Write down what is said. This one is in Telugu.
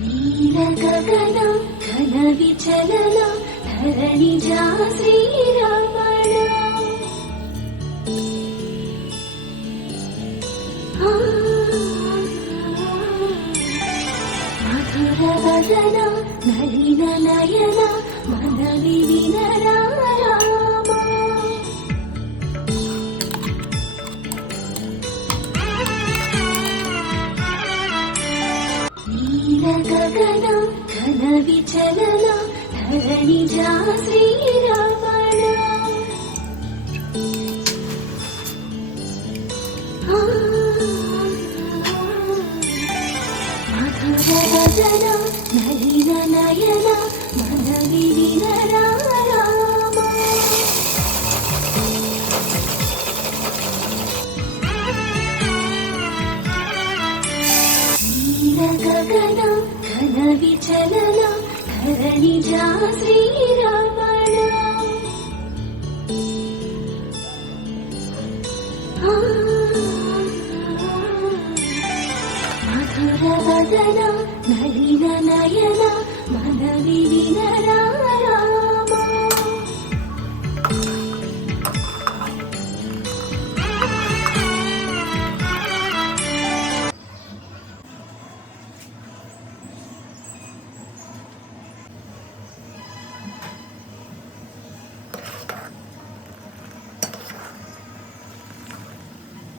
నీలగగన ఘన విచలన ధరణిజా శ్రీరమణ మధుర వదన నలిన నయన మన వివిన రామ నీలగగన ఘన విచలన ధరణిజా శ్రీరమణ మధుర వదన నలిన నయన మన వివిన రామ నీలగగన ఘన విచలన ధరణిజా శ్రీరమణ మధుర వదన నలిన నయన మన వివిన రామ